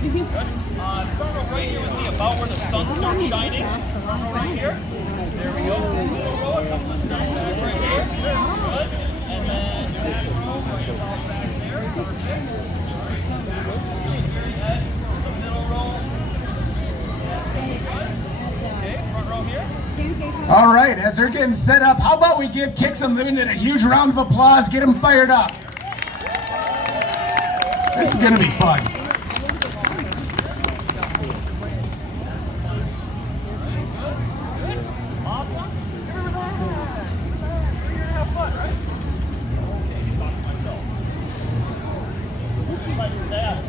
Front row right here with me, about where the sun starts shining. Front row right here. There we go. Middle row, a couple of steps back right here. Good. And then back row right about back there. Perfect. The middle row. Okay, front row here. All right, as they're getting set up, how about we give Kicks Unlimited a huge round of applause, get them fired up. This is going to be fun. Awesome. You're here to have fun, right? Okay, you talk to myself. Like your dad.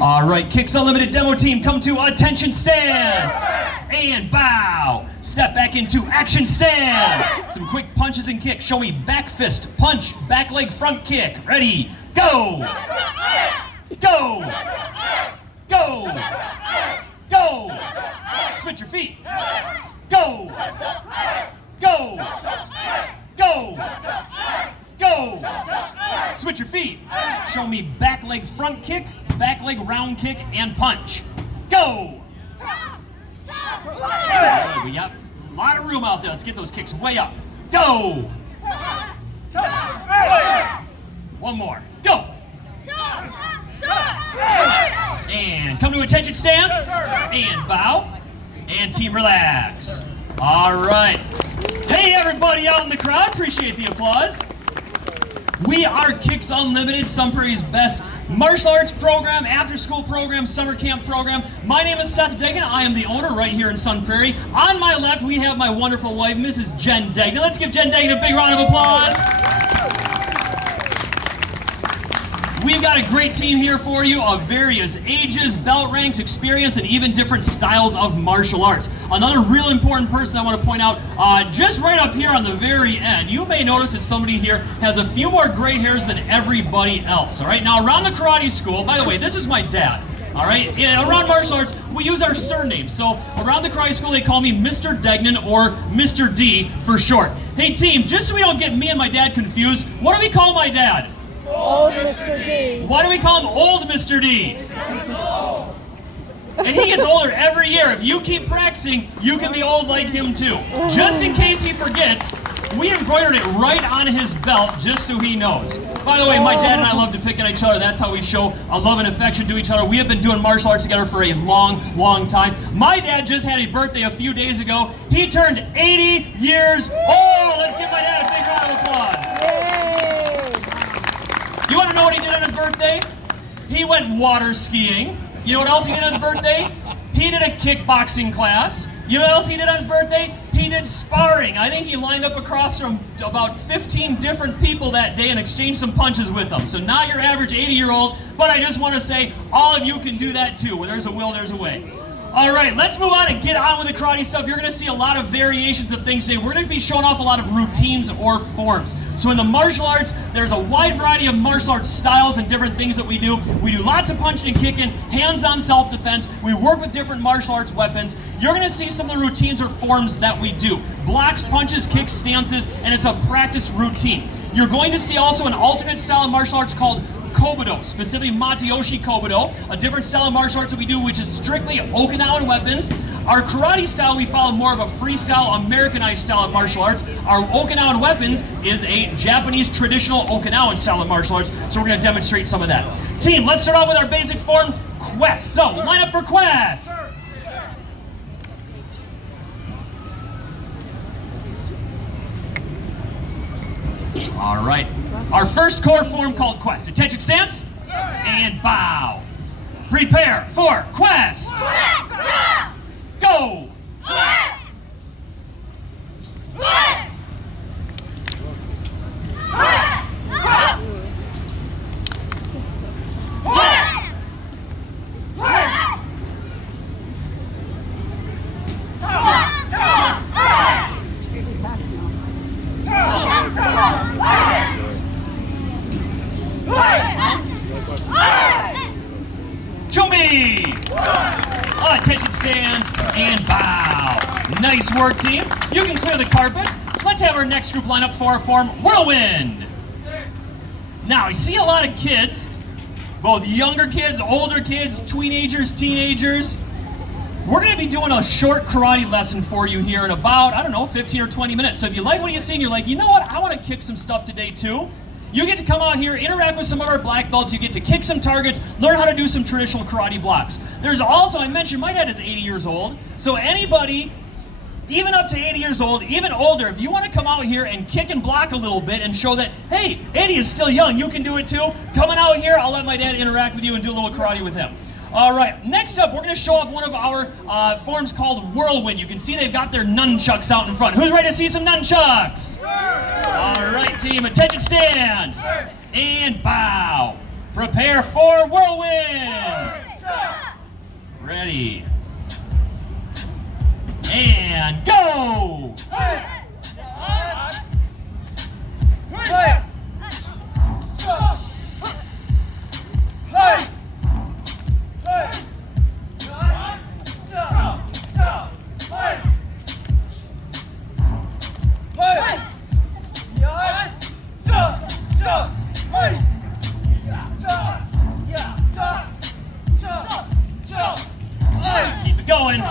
All right, Kicks Unlimited demo team, come to attention stance and bow. Step back into action stance. Some quick punches and kicks. Show me back fist, punch, back leg, front kick. Ready, go. Go. Go. Go. Switch your feet. Go. Go. Go. Go. Switch your feet. Show me back leg, front kick, back leg, round kick, and punch. Go. Good. We got a lot of room out there. Let's get those kicks way up. Go. One more. Go. And come to attention stance. And bow. And team relax. All right. Hey, everybody out in the crowd. Appreciate the applause. We are Kicks Unlimited, Sun Prairie's best martial arts program, after-school program, summer camp program. My name is Seth Degnan. I am the owner right here in Sun Prairie. On my left, we have my wonderful wife, Mrs. Jen Degnan. Let's give Jen Degnan a big round of applause. We've got a great team here for you of various ages, belt ranks, experience, and even different styles of martial arts. Another real important person I want to point out, just right up here on the very end, you may notice that somebody here has a few more gray hairs than everybody else, all right? Now, around the karate school, by the way, this is my dad, all right? Around martial arts, we use our surnames. So around the karate school, they call me Mr. Degnan or Mr. D for short. Hey, team, just so we don't get me and my dad confused, what do we call my dad? Old Mr. D. Why do we call him Old Mr. D? And he gets older every year. If you keep practicing, you can be old like him too. Just in case he forgets, we embroidered it right on his belt just so he knows. By the way, my dad and I love to pick at each other. That's how we show a love and affection to each other. We have been doing martial arts together for a long, long time. My dad just had a birthday a few days ago. He turned 80 years old. Let's give my dad a big round of applause. You want to know what he did on his birthday? He went water skiing. You know what else he did on his birthday? He did a kickboxing class. You know what else he did on his birthday? He did sparring. I think he lined up across from about 15 different people that day and exchanged some punches with them. So not your average 80-year-old, but I just want to say all of you can do that too. Where there's a will, there's a way. All right, let's move on and get on with the karate stuff. You're going to see a lot of variations of things today. We're going to be showing off a lot of routines or forms. So in the martial arts, there's a wide variety of martial arts styles and different things that we do. We do lots of punching and kicking, hands-on self-defense. We work with different martial arts weapons. You're going to see some of the routines or forms that we do. Blocks, punches, kicks, stances, and it's a practice routine. You're going to see also an alternate style of martial arts called Kobudo, specifically Matayoshi Kobudo, a different style of martial arts that we do, which is strictly Okinawan weapons. Our karate style, we follow more of a freestyle, Americanized style of martial arts. Our Okinawan weapons is a Japanese traditional Okinawan style of martial arts, so we're going to demonstrate some of that. Team, let's start off with our basic form, Quest. So, line up for Quest. All right. Our first core form called Quest. Attention stance and bow. Prepare for Quest. Go. Chumbi! Attention stands and bow. Nice work, team. You can clear the carpets. Let's have our next group line up for our form, Whirlwind. Now, I see a lot of kids, both younger kids, older kids, teenagers. We're going to be doing a short karate lesson for you here in about, 15 or 20 minutes. So if you like what you see and you're like, you know what, I want to kick some stuff today too, you get to come out here, interact with some of our black belts, you get to kick some targets, learn how to do some traditional karate blocks. There's also, I mentioned my dad is 80 years old, so anybody, even up to 80 years old, even older, if you want to come out here and kick and block a little bit and show that, hey, 80 is still young, you can do it too, coming out here, I'll let my dad interact with you and do a little karate with him. All right, next up, we're going to show off one of our forms called Whirlwind. You can see they've got their nunchucks out in front. Who's ready to see some nunchucks? All right, team, attention stands and bow. Prepare for Whirlwind. Ready. And go. Keep it going.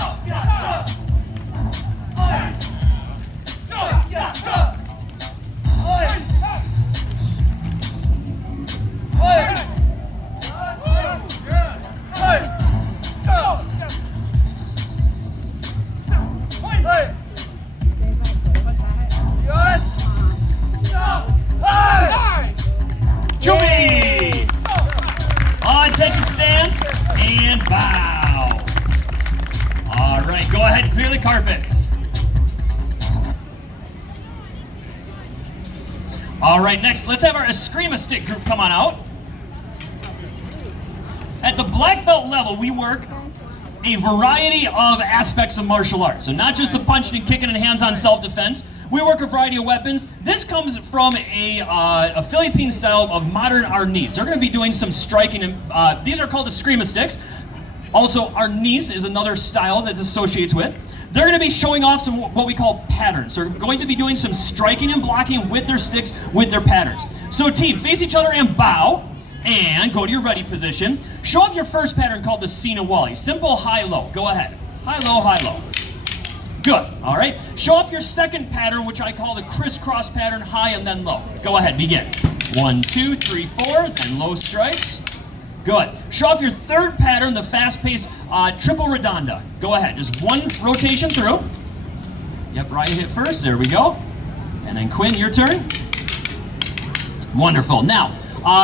Jimmy! Attention stands and bow. All right, go ahead and clear the carpets. All right, next, let's have our Eskrima stick group come on out. At the black belt level, we work a variety of aspects of martial arts. So not just the punching and kicking and hands-on self-defense. We work a variety of weapons. This comes from a Philippine style of modern arnis. They're going to be doing some striking. These are called Eskrima sticks. Also, arnis is another style that associates with. They're going to be showing off some what we call patterns. They're going to be doing some striking and blocking with their sticks, with their patterns. So team, face each other and bow, and go to your ready position. Show off your first pattern called the Sina Wally. Simple high-low. Go ahead. High-low, high-low. Good. All right. Show off your second pattern, which I call the crisscross pattern, high and then low. Go ahead. Begin. 1, 2, 3, 4, then low strikes. Good. Show off your third pattern, the fast-paced triple redonda. Go ahead. Just one rotation through. Yep, Ryan hit first. There we go. And then Quinn, your turn. Wonderful. Now,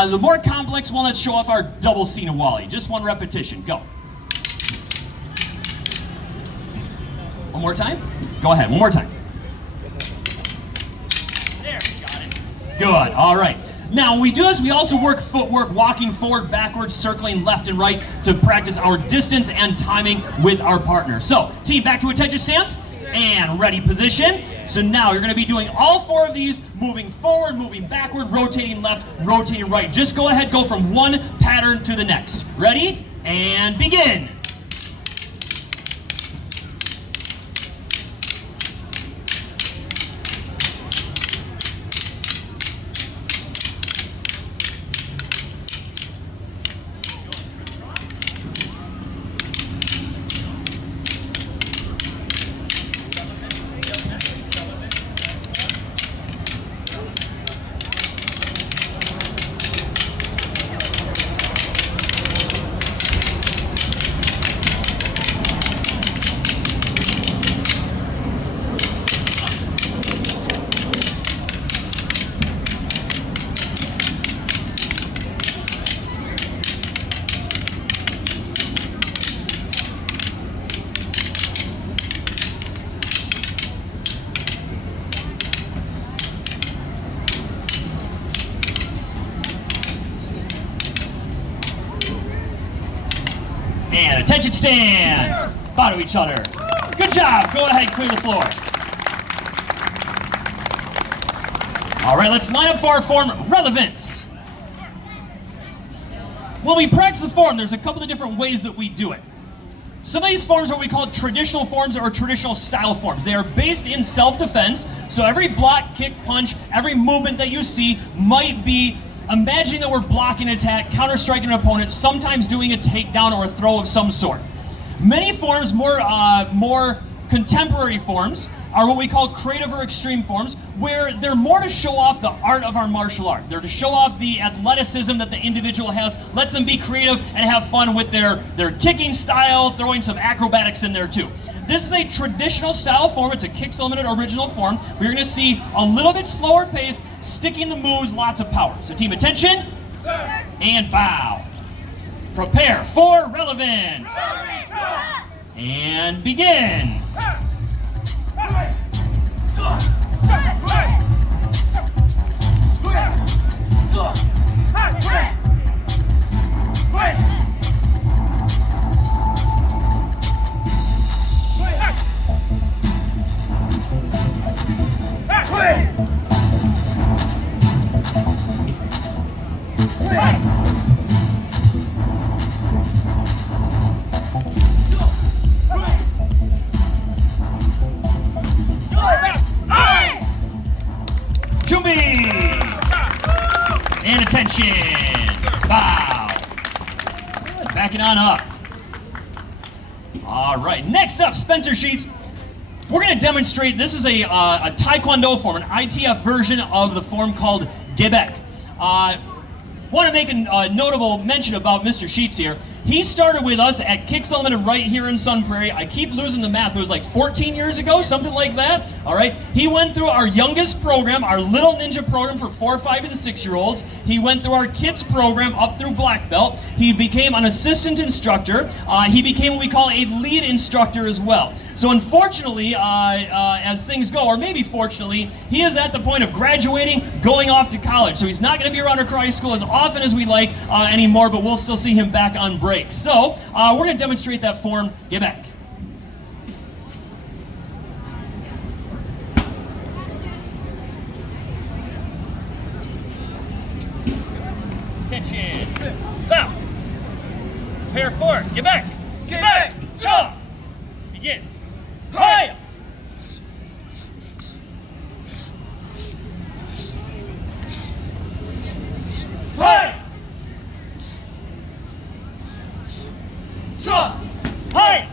the more complex one, let's show off our double Sina Wally. Just one repetition. Go. One more time. Go ahead. One more time. There, got it. Good. All right. Now, when we do this, we also work footwork, walking forward, backwards, circling left and right to practice our distance and timing with our partner. So, team, back to attention stance and ready position. So now you're going to be doing all four of these, moving forward, moving backward, rotating left, rotating right. Just go ahead, go from one pattern to the next. Ready? And begin. And attention stands. Bow to each other. Good job. Go ahead, clear the floor. All right, let's line up for our form, relevance. When we practice the form, there's a couple of different ways that we do it. Some of these forms are what we call traditional forms or traditional style forms. They are based in self-defense, so every block, kick, punch, every movement that you see might be imagining that we're blocking an attack, counter-striking an opponent, sometimes doing a takedown or a throw of some sort. Many forms, more contemporary forms, are what we call creative or extreme forms, where they're more to show off the art of our martial art. They're to show off the athleticism that the individual has, lets them be creative and have fun with their kicking style, throwing some acrobatics in there too. This is a traditional style form. It's a Kicks Limited original form. We're going to see a little bit slower pace, sticking the moves, lots of power. So team attention, and bow. Prepare for relevance. And begin. And attention, bow. Good. Backing on up. All right, next up, Spencer Sheets. We're going to demonstrate, this is a Taekwondo form, an ITF version of the form called Gebek. Want to make a notable mention about Mr. Sheets here. He started with us at Kicks Limited right here in Sun Prairie. I keep losing the math. It was like 14 years ago, something like that. All right. He went through our youngest program, our Little Ninja program for 4, 5, and 6-year-olds. He went through our kids program up through black belt. He became an assistant instructor. He became what we call a lead instructor as well. So unfortunately, as things go, or maybe fortunately, he is at the point of graduating, going off to college. So he's not going to be around our high school as often as we like anymore, but we'll still see him back on break. So we're going to demonstrate that form. Get back. Attention. Bow. Prepare for it. Get back. Get back. Jump. Begin. Hi. Hi. Jump. Hi.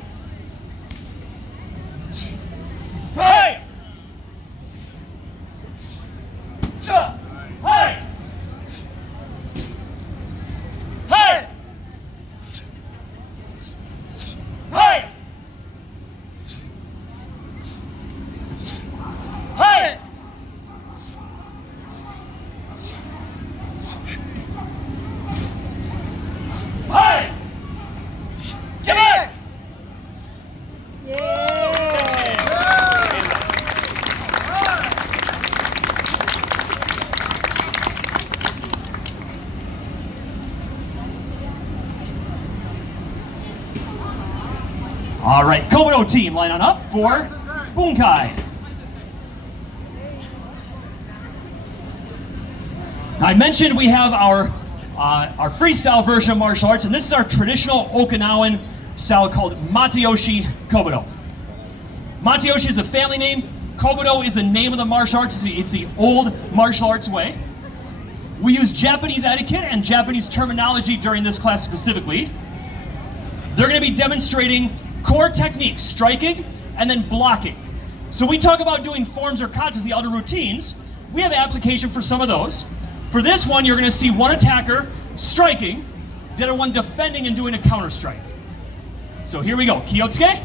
Hi. Jump. Hi. Hi. Hi. Hi. Hi. Get back. All right, Kobudo team, line on up for Bunkai. I mentioned we have our freestyle version of martial arts, and this is our traditional Okinawan style called Matayoshi Kobudo. Matayoshi is a family name. Kobudo is the name of the martial arts. It's the old martial arts way. We use Japanese etiquette and Japanese terminology during this class specifically. They're going to be demonstrating core techniques, striking and then blocking. So we talk about doing forms or katas, the other routines. We have application for some of those. For this one, you're going to see one attacker striking, the other one defending and doing a counter strike. So here we go. Kiyotsuke.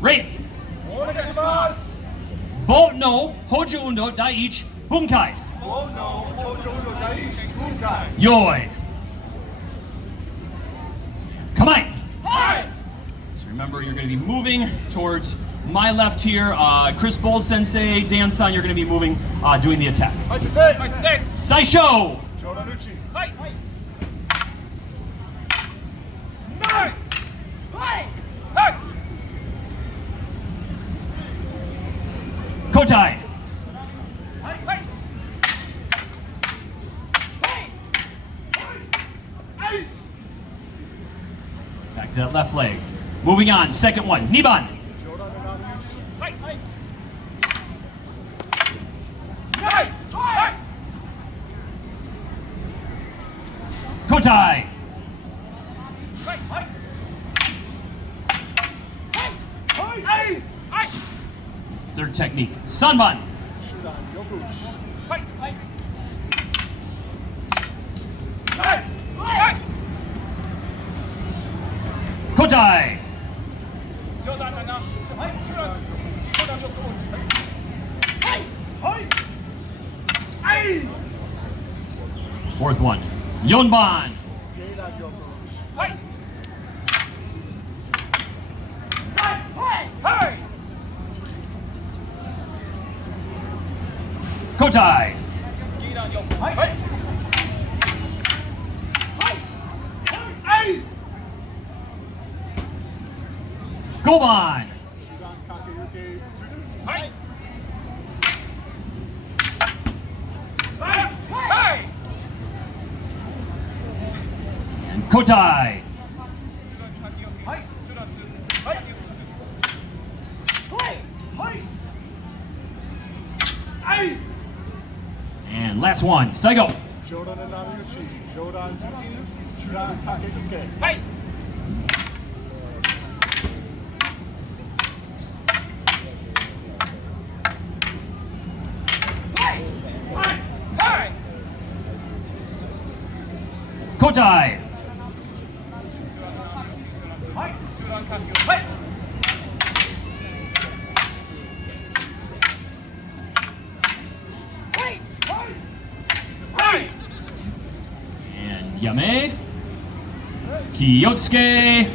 Right. Bo no hoju undo daiichi bunkai. Yoi. Kamae. So remember, you're going to be moving towards my left here. Chris Bowles Sensei, Dan San, you're going to be moving, doing the attack. Saisho. Kotai. Back to that left leg. Moving on, second one, Niban. Kotai. Third technique, Sanban. Kotai. Fourth one, Yonban. Kotai. Goban. And Kotai. And last one, Saigo. Kotai. And Yame. Kiyotsuke.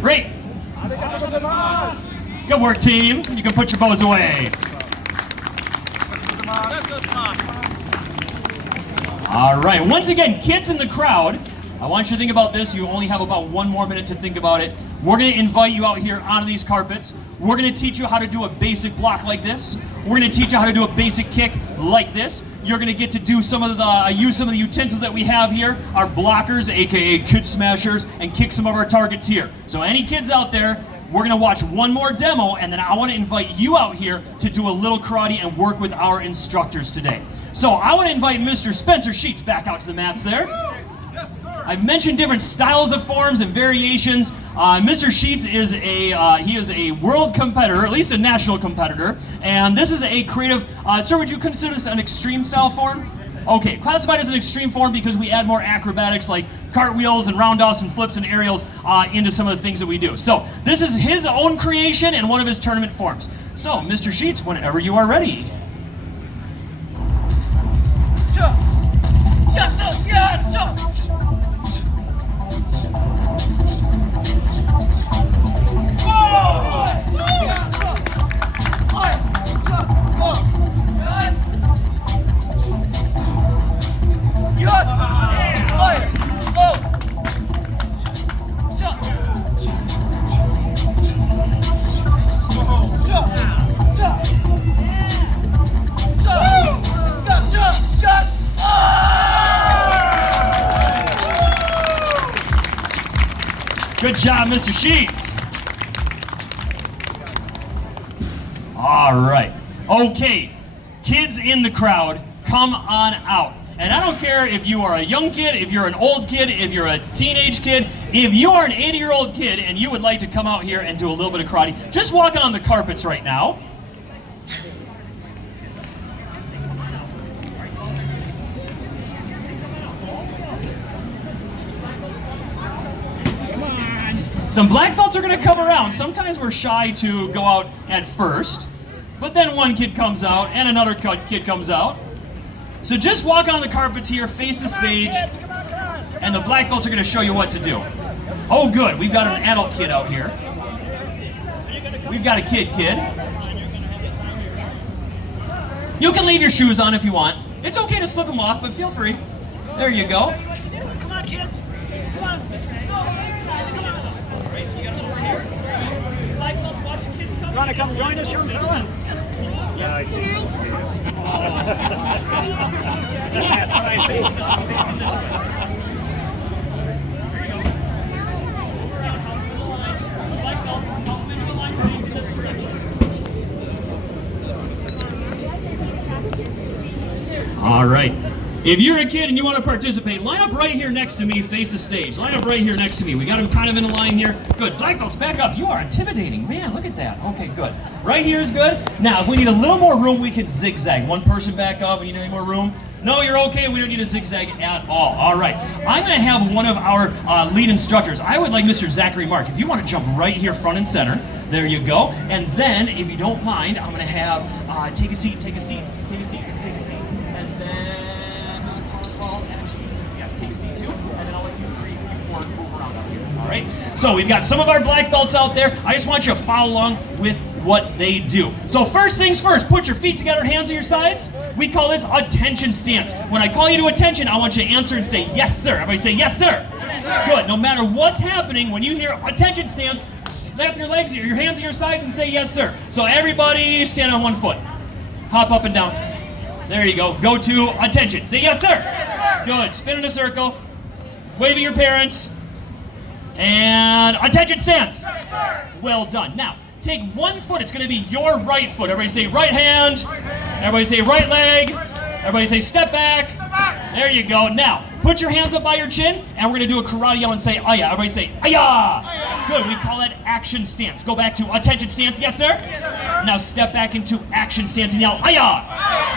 Great. Good work, team. You can put your bows away. All right, once again, kids in the crowd, I want you to think about this. You only have about 1 more minute to think about it. We're going to invite you out here onto these carpets. We're going to teach you how to do a basic block like this. We're going to teach you how to do a basic kick like this. You're going to get to do use some of the utensils that we have here, our blockers, aka kid smashers, and kick some of our targets here. So any kids out there, we're going to watch 1 more demo, and then I want to invite you out here to do a little karate and work with our instructors today. So I want to invite Mr. Spencer Sheets back out to the mats there. I've mentioned different styles of forms and variations. Mr. Sheets is a world competitor, at least a national competitor, and this is a creative. Sir, would you consider this an extreme style form? Okay, classified as an extreme form because we add more acrobatics like cartwheels and roundoffs and flips and aerials into some of the things that we do. So this is his own creation and one of his tournament forms. So, Mr. Sheets, whenever you are ready. Good job, Mr. Sheets. All right. Okay, kids in the crowd, come on out. And I don't care if you are a young kid, if you're an old kid, if you're a teenage kid, if you are an 80-year-old kid and you would like to come out here and do a little bit of karate, just walking on the carpets right now. Some black belts are going to come around. Sometimes we're shy to go out at first, but then one kid comes out and another kid comes out. So just walk on the carpets here, face the stage, and the black belts are going to show you what to do. Oh good, we've got an adult kid out here. We've got a kid. You can leave your shoes on if you want. It's okay to slip them off, but feel free. There you go. Come on, kids. Come on. You want to come join us, young fella? Yeah. All right. If you're a kid and you want to participate, line up right here next to me, face the stage. Line up right here next to me. We got them kind of in a line here. Good. Black belts, back up. You are intimidating. Man, look at that. Okay, good. Right here is good. Now, if we need a little more room, we can zigzag. One person back up. We need any more room? No, you're okay. We don't need a zigzag at all. All right. I'm going to have one of our lead instructors. I would like Mr. Zachary Mark. If you want to jump right here front and center, there you go. And then, if you don't mind, I'm going to have take a seat, take a seat, take a seat, take a seat. And then Mr. Oswald, actually, yes, take a seat too. And then I'll let you 3, 4 move around up here. All right. So we've got some of our black belts out there. I just want you to follow along with what they do. So first things first, put your feet together, hands on your sides. We call this attention stance. When I call you to attention, I want you to answer and say, yes, sir. Everybody say, yes, sir. Yes, sir. Good. No matter what's happening, when you hear attention stance, snap your legs, your hands on your sides, and say, yes, sir. So everybody stand on one foot. Hop up and down. There you go. Go to attention. Say, yes, sir. Yes, sir. Good. Spin in a circle. Wave at your parents. And attention stance. Yes, sir. Well done. Now, take one foot. It's going to be your right foot. Everybody say right hand. Everybody say right leg. Everybody say step back. There you go. Now, put your hands up by your chin, and we're going to do a karate yell and say, aya. Everybody say, aya. Good. We call that action stance. Go back to attention stance. Yes, sir? Yes, sir. Now, step back into action stance and yell, aya.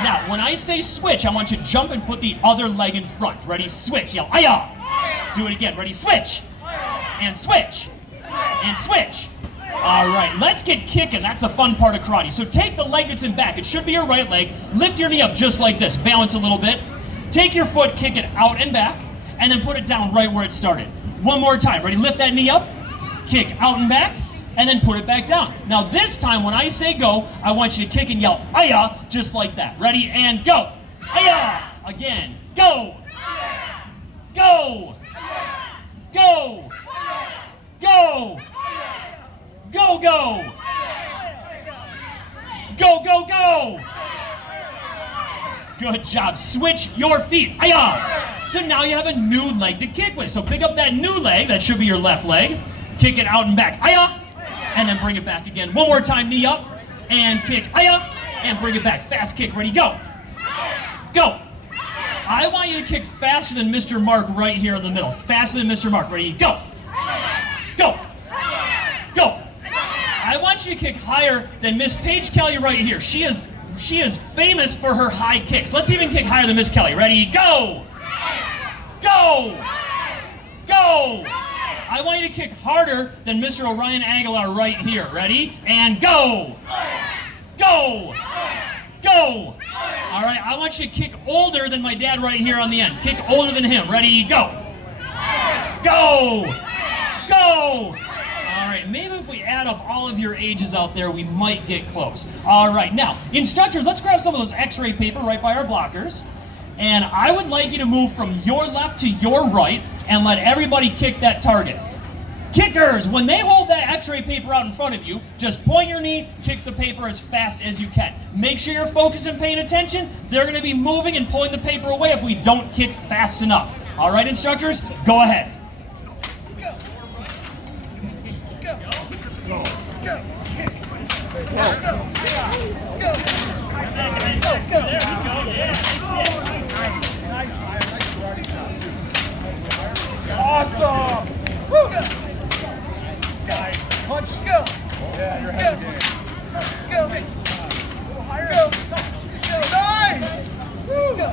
Now, when I say switch, I want you to jump and put the other leg in front. Ready? Switch. Yell, aya. Do it again. Ready? Switch. And switch. And switch. All right, let's get kicking. That's a fun part of karate. So take the leg that's in back. It should be your right leg. Lift your knee up just like this. Balance a little bit. Take your foot, kick it out and back, and then put it down right where it started. One more time. Ready? Lift that knee up, kick out and back, and then put it back down. Now this time when I say go, I want you to kick and yell, aya, just like that. Ready? And go. Aya. Again. Go. Go. Go. Go. Go, go! Go, go, go! Good job. Switch your feet. Aya! So now you have a new leg to kick with. So pick up that new leg, that should be your left leg, kick it out and back. Aya! And then bring it back again. One more time, knee up, and kick. Aya! And bring it back. Fast kick. Ready? Go! Go! I want you to kick faster than Mr. Mark right here in the middle. Faster than Mr. Mark. Ready? Go! Go! Go! I want you to kick higher than Miss Paige Kelly right here. She is famous for her high kicks. Let's even kick higher than Miss Kelly. Ready? Go! Go! Go! I want you to kick harder than Mr. Orion Aguilar right here. Ready? And go! Go! Go! All right, I want you to kick older than my dad right here on the end. Kick older than him. Ready? Go! Go! Go! All right, maybe if we add up all of your ages out there, we might get close. All right, now, instructors, let's grab some of those x-ray paper right by our blockers. And I would like you to move from your left to your right and let everybody kick that target. Kickers, when they hold that x-ray paper out in front of you, just point your knee, kick the paper as fast as you can. Make sure you're focused and paying attention. They're going to be moving and pulling the paper away if we don't kick fast enough. All right, instructors, go ahead. Awesome! Woo! Guys, punch. Go! Yeah, you're heavy. Go! A little higher. Go! Nice! Woo! Go!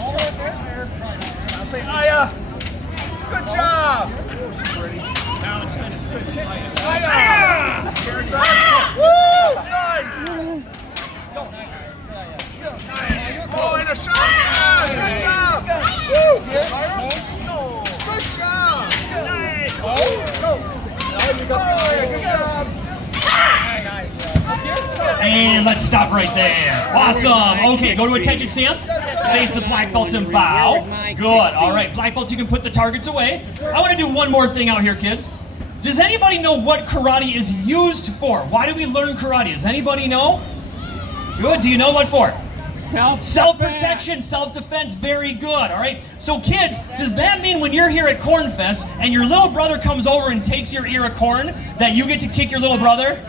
All right there. I'll say, Aya! Good job! She's ready. Now it's good. Aya! Woo! Nice! Go! Oh, and a shot! Yes! Good job! Woo! Good job! Nice! Go! Good job! And let's stop right there. Awesome. Okay, go to attention stance. Face the black belts and bow. Good. All right, black belts, you can put the targets away. I want to do one more thing out here, kids. Does anybody know what karate is used for? Why do we learn karate? Does anybody know? Good. Do you know what for? Self-protection, self-defense, very good, all right? So kids, does that mean when you're here at Corn Fest and your little brother comes over and takes your ear of corn, that you get to kick your little brother?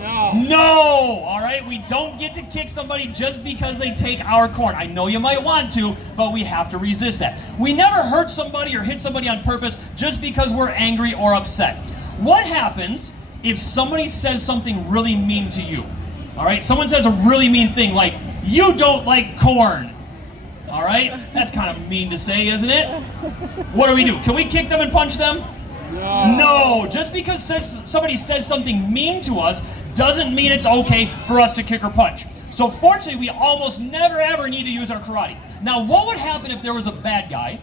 No. No! All right, we don't get to kick somebody just because they take our corn. I know you might want to, but we have to resist that. We never hurt somebody or hit somebody on purpose just because we're angry or upset. What happens if somebody says something really mean to you? All right, someone says a really mean thing like, you don't like corn. All right, that's kind of mean to say, isn't it? What do we do? Can we kick them and punch them? No. Just because somebody says something mean to us doesn't mean it's okay for us to kick or punch. So fortunately, we almost never ever need to use our karate. Now, what would happen if there was a bad guy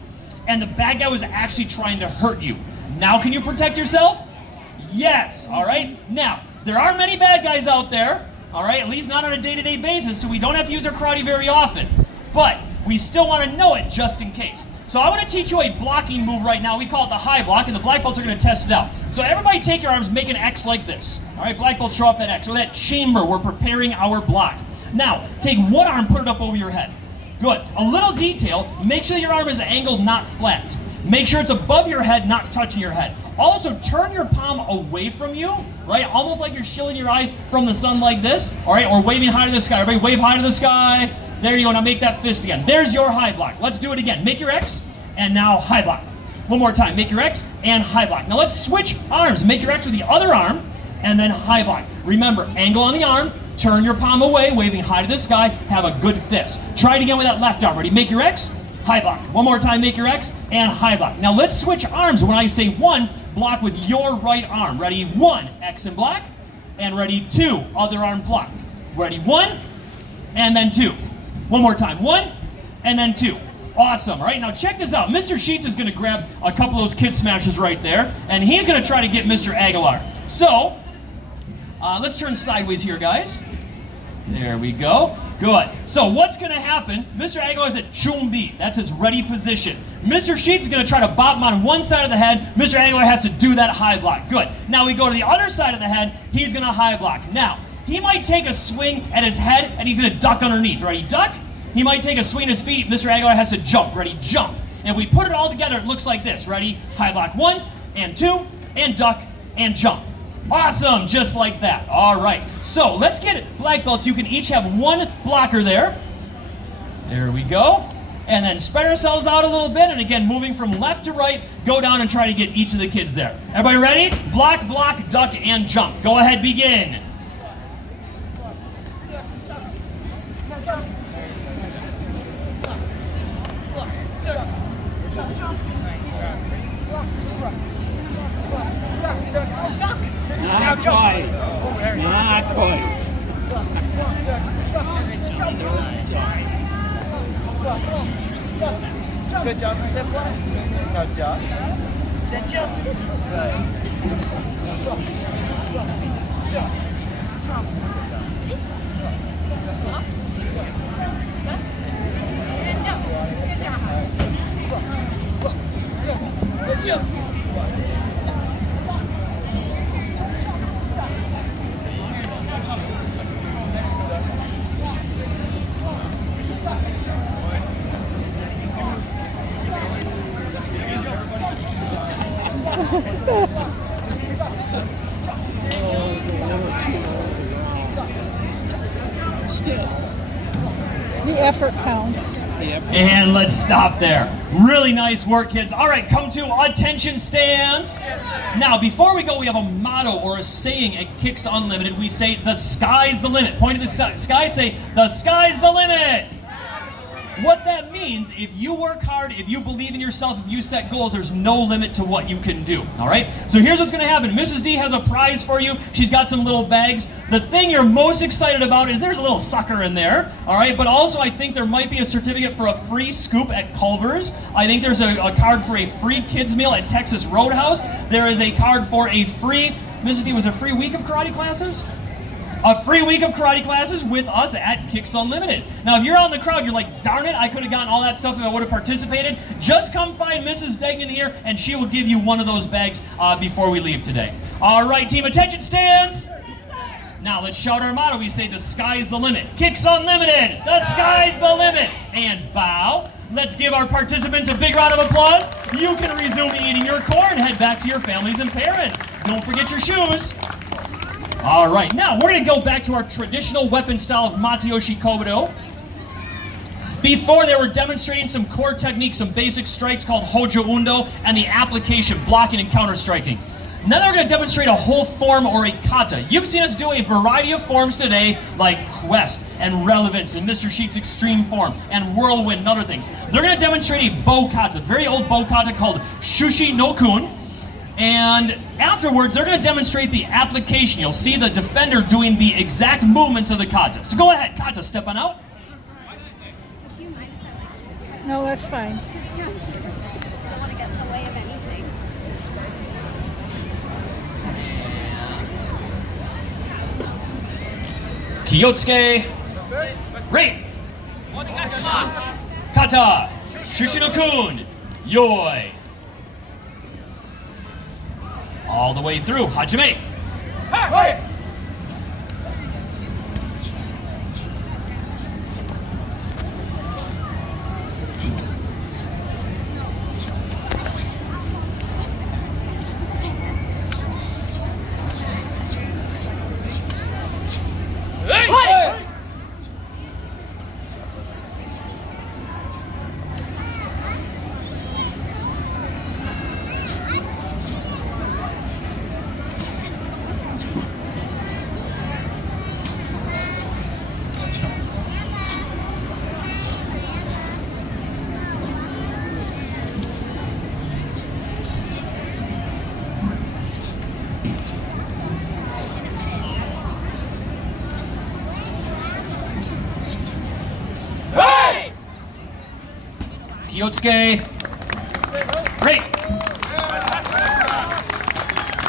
and the bad guy was actually trying to hurt you? Now, can you protect yourself? Yes, all right? Now, there are many bad guys out there, all right? At least not on a day-to-day basis, so we don't have to use our karate very often. But we still want to know it just in case. So I want to teach you a blocking move right now. We call it the high block, and the black belts are going to test it out. So everybody take your arms, make an X like this. All right, black belts, show off that X. So that chamber, we're preparing our block. Now, take one arm, put it up over your head. Good. A little detail, make sure your arm is angled, not flat. Make sure it's above your head, not touching your head. Also, turn your palm away from you, right? Almost like you're shielding your eyes from the sun like this, all right? Or waving high to the sky. Everybody wave high to the sky. There you go, now make that fist again. There's your high block. Let's do it again. Make your X, and now high block. One more time, make your X, and high block. Now let's switch arms. Make your X with the other arm, and then high block. Remember, angle on the arm, turn your palm away, waving high to the sky, have a good fist. Try it again with that left arm. Ready, make your X, high block. One more time, make your X, and high block. Now let's switch arms. When I say one, block with your right arm. Ready, one, X and block, and ready, two, other arm block. Ready, one, and then two. One more time, one, and then two. Awesome, all right? Now check this out. Mr. Sheets is gonna grab a couple of those kid smashes right there, and he's gonna try to get Mr. Aguilar. So, let's turn sideways here, guys. There we go. Good. So what's gonna happen, Mr. Aguilar's at chumbi. That's his ready position. Mr. Sheets is gonna try to bop him on one side of the head. Mr. Aguilar has to do that high block. Good. Now we go to the other side of the head. He's gonna high block. Now, he might take a swing at his head, and he's gonna duck underneath. Ready, duck? He might take a swing at his feet. Mr. Aguilar has to jump. Ready, jump. And if we put it all together, it looks like this. Ready, high block, one, and two, and duck, and jump. Awesome, just like that. All right, so let's get black belts. You can each have one blocker there. There we go. And then spread ourselves out a little bit, and again, moving from left to right, go down and try to get each of the kids there. Everybody ready? Block, block, duck, and jump. Go ahead, begin. Not quite. Not quite. Good job, step one. No job. Then jump. Good job. Still. The effort counts. And let's stop there. Really nice work, kids. All right, come to attention stands. Now, before we go, we have a motto or a saying at Kicks Unlimited. We say, the sky's the limit. Point to the sky, say, the sky's the limit. What that means, if you work hard, if you believe in yourself, if you set goals, there's no limit to what you can do, all right? So here's what's gonna happen. Mrs. D has a prize for you. She's got some little bags. The thing you're most excited about is there's a little sucker in there, all right? But also I think there might be a certificate for a free scoop at Culver's. I think there's a card for a free kids meal at Texas Roadhouse. There is a card for a free, Mrs. D, was a free week of karate classes? A free week of karate classes with us at Kicks Unlimited. Now, if you're out in the crowd, you're like, darn it, I could have gotten all that stuff if I would have participated. Just come find Mrs. Degnan here, and she will give you one of those bags before we leave today. All right, team, attention stands. Now, let's shout our motto. We say, the sky's the limit. Kicks Unlimited, the sky's the limit. And bow. Let's give our participants a big round of applause. You can resume eating your corn and head back to your families and parents. Don't forget your shoes. All right, now we're going to go back to our traditional weapon style of Matayoshi Kobudo. Before, they were demonstrating some core techniques, some basic strikes called Hojo Undo, and the application, blocking and counter striking. Now they're going to demonstrate a whole form or a kata. You've seen us do a variety of forms today, like Quest and Relevance and Mr. Sheik's Extreme Form and Whirlwind and other things. They're going to demonstrate a bow kata, a very old bow kata called Shushi no Kun. And afterwards, they're going to demonstrate the application. You'll see the defender doing the exact movements of the kata. So go ahead, kata, step on out. No, that's fine. Don't want to get in the way of anything. Kyotsuke. Right. Kata. Shushi-no-kun. Yoi. All the way through. Hajime. Hey! Kyotsuke. Great.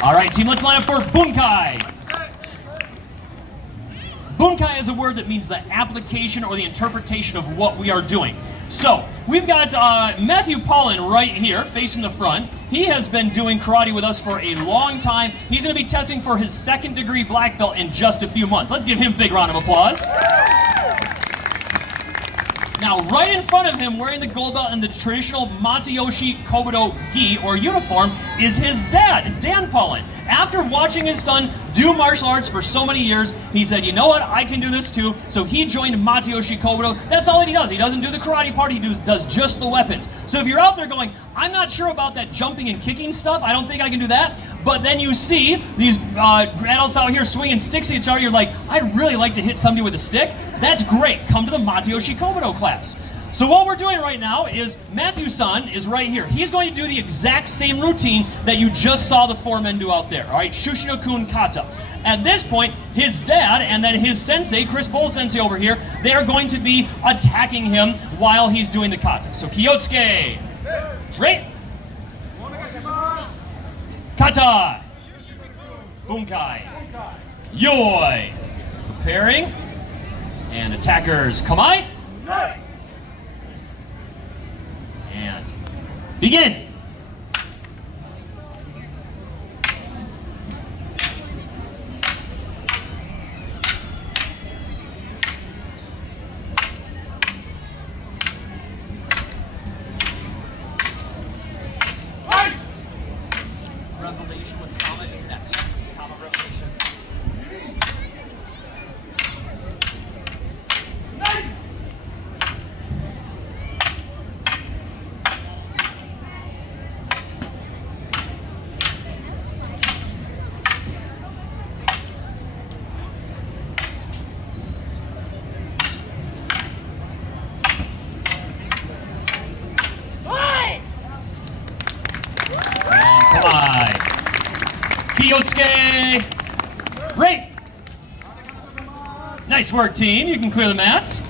All right, team, let's line up for Bunkai. Bunkai is a word that means the application or the interpretation of what we are doing. So, we've got Matthew Paulin right here, facing the front. He has been doing karate with us for a long time. He's going to be testing for his 2nd degree black belt in just a few months. Let's give him a big round of applause. Now, right in front of him, wearing the gold belt and the traditional Matayoshi Kobudo gi, or uniform, is his dad, Dan Paulin. After watching his son do martial arts for so many years, he said, you know what, I can do this too. So he joined Matayoshi Kobudo. That's all that he does. He doesn't do the karate part, he does just the weapons. So if you're out there going, I'm not sure about that jumping and kicking stuff, I don't think I can do that, but then you see these adults out here swinging sticks at each other, you're like, I'd really like to hit somebody with a stick. That's great. Come to the Matayoshi Kobudo class. So what we're doing right now is Matthew's son is right here. He's going to do the exact same routine that you just saw the 4 men do out there. All right, Shushi-no-kun kata. At this point, his dad and then his sensei, Chris Bull sensei over here, they are going to be attacking him while he's doing the kata. So Kyotsuke. Right. Kata. Bunkai. Yoi. Preparing. And attackers, Kamai. And begin. Revelation with Kama is next. Kama Revelation is next. Kyotsuke! Great! Nice work, team. You can clear the mats.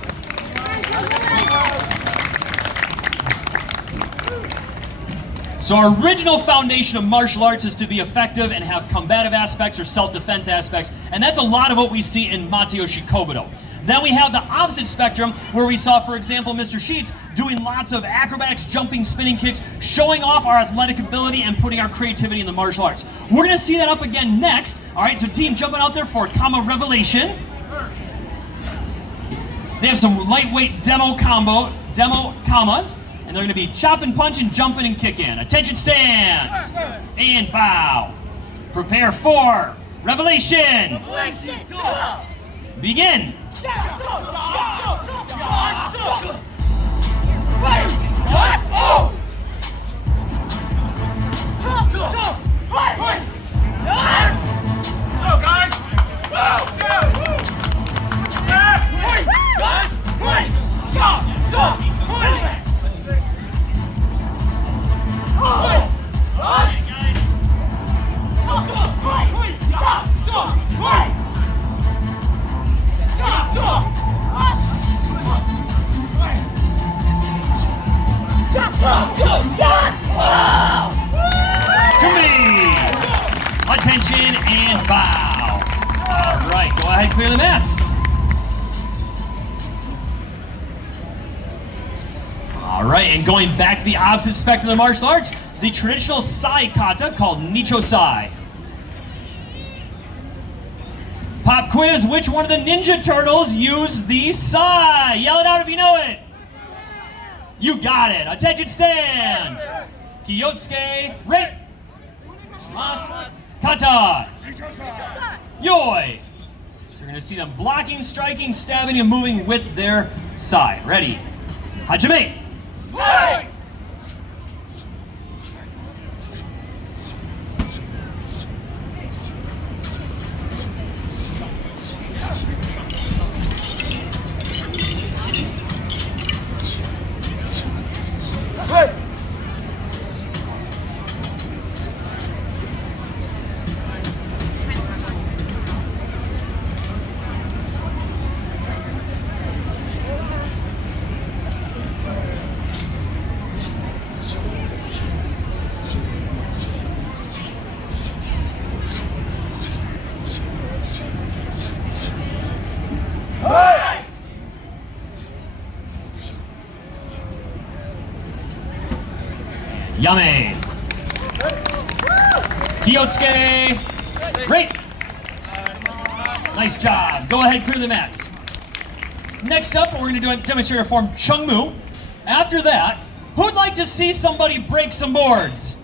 So our original foundation of martial arts is to be effective and have combative aspects or self-defense aspects, and that's a lot of what we see in Matayoshi Kobudo. Then we have the opposite spectrum where we saw, for example, Mr. Sheets doing lots of acrobatics, jumping, spinning kicks, showing off our athletic ability and putting our creativity in the martial arts. We're going to see that up again next. All right, so team jumping out there for Kama Revelation. They have some lightweight demo kamas, and they're going to be chopping, punching, jumping, and kicking. Attention stance, and bow. Prepare for Revelation. Begin. Attention and bow. All right, go ahead, clear the mats. All right, and going back to the opposite spectrum of the martial arts, the traditional Sai kata called Nicho Sai. Pop quiz, which one of the Ninja Turtles used the Sai? Yell it out if you know it. You got it. Attention stands. Kiyotsuke, Ray. Mas, Kata. Yoi. So you're going to see them blocking, striking, stabbing, and moving with their Sai. Ready. Hajime. Yame. Kiyotsuke. Great. Nice job. Go ahead, clear the mats. Next up, we're going to demonstrate a form Chungmu. After that, who'd like to see somebody break some boards?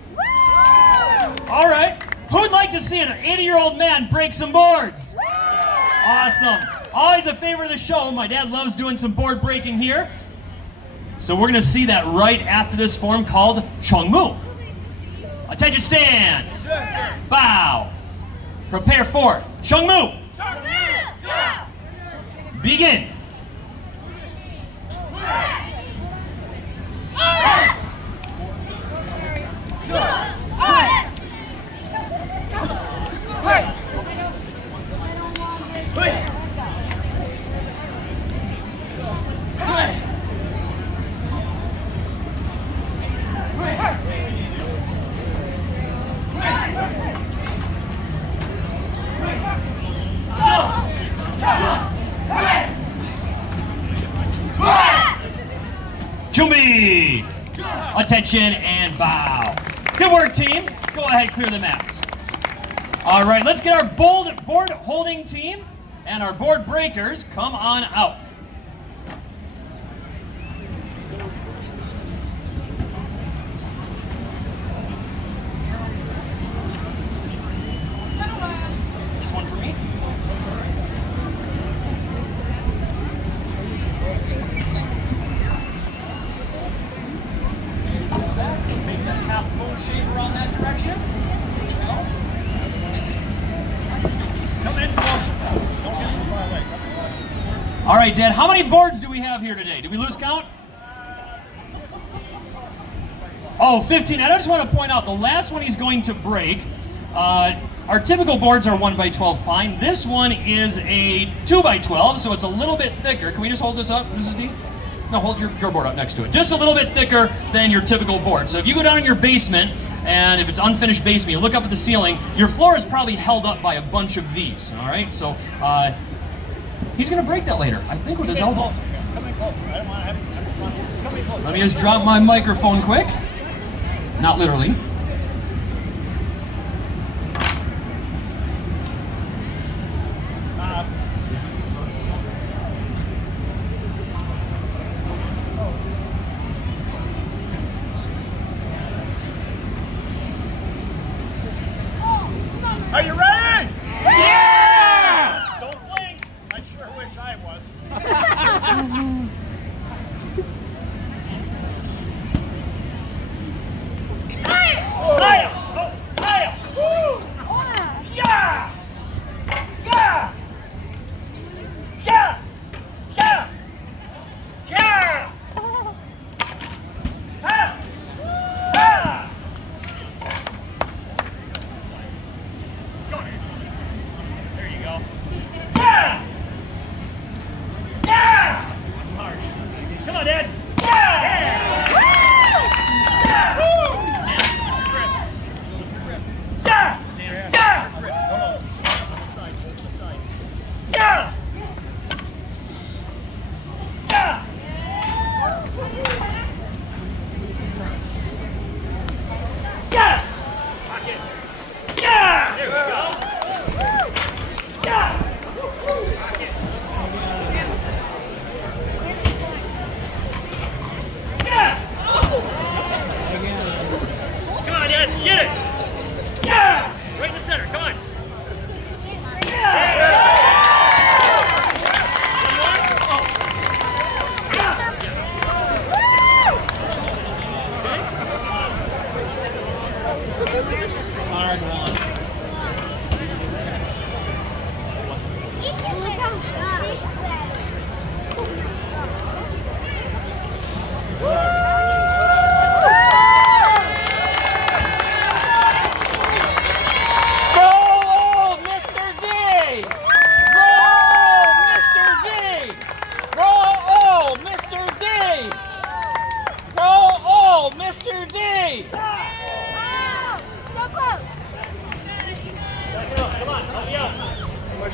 All right. Who'd like to see an 80-year-old man break some boards? Awesome. Always a favorite of the show. My dad loves doing some board breaking here. So we're going to see that right after this form called Chungmu. Attention stands. Bow. Prepare for Chungmu. Begin. Chumbi! Attention and bow. Good work, team. Go ahead, clear the mats. All right, let's get our board holding team and our board breakers. Come on out. This one for me. Make that half moon shape around that direction. All right, Dad, how many boards do we have here today? Did we lose count? Oh, 15. I just want to point out the last one he's going to break. Our typical boards are 1x12 pine. This one is a 2x12, so it's a little bit thicker. Can we just hold this up, Mrs. D? No, hold your board up next to it. Just a little bit thicker than your typical board. So if you go down in your basement, and if it's unfinished basement, you look up at the ceiling, your floor is probably held up by a bunch of these, all right? So he's gonna break that later, I think with his elbow. Let me just drop my microphone quick. Not literally. Are you ready?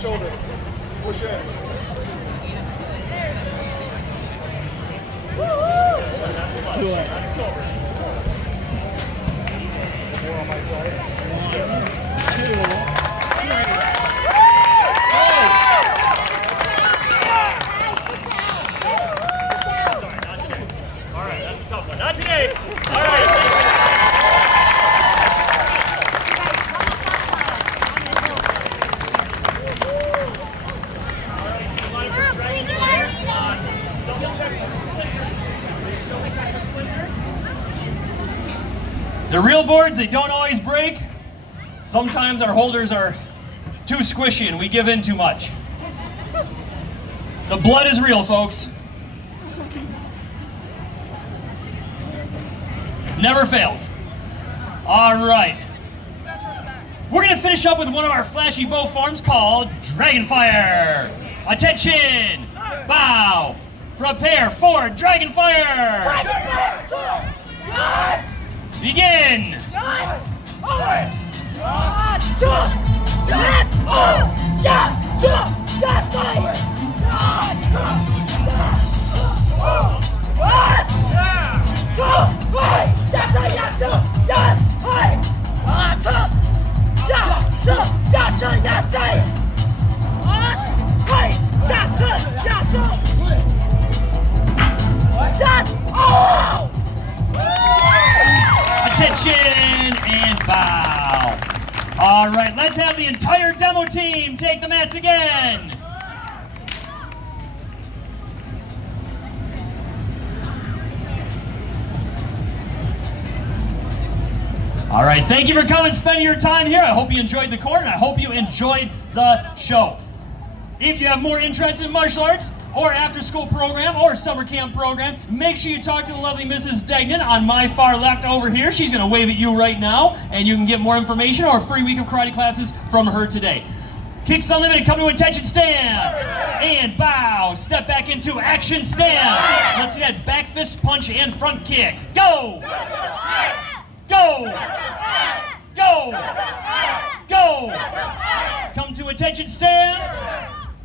shoulder. Push in. Do it. More on my side. 1, 2, 3. All right, that's a tough one. Not today. All right. The real boards, they don't always break. Sometimes our holders are too squishy and we give in too much. The blood is real, folks. Never fails. All right. We're gonna finish up with one of our flashy bow forms called Dragon Fire. Attention, bow, prepare for Dragon Fire. Begin. Attention and bow. All right, let's have the entire demo team take the mats again. All right, thank you for coming and spending your time here. I hope you enjoyed the court and I hope you enjoyed the show. If you have more interest in martial arts or after-school program or summer camp program, make sure you talk to the lovely Mrs. Degnan on my far left over here. She's going to wave at you right now, and you can get more information or a free week of karate classes from her today. Kicks Unlimited, come to attention stance. And bow, step back into action stance. Let's see that back fist punch and front kick. Go! Go! Go! Go! Come to attention stance.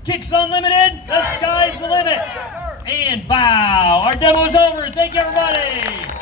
Kicks Unlimited, the sky's the limit. And bow. Our demo's over. Thank you, everybody.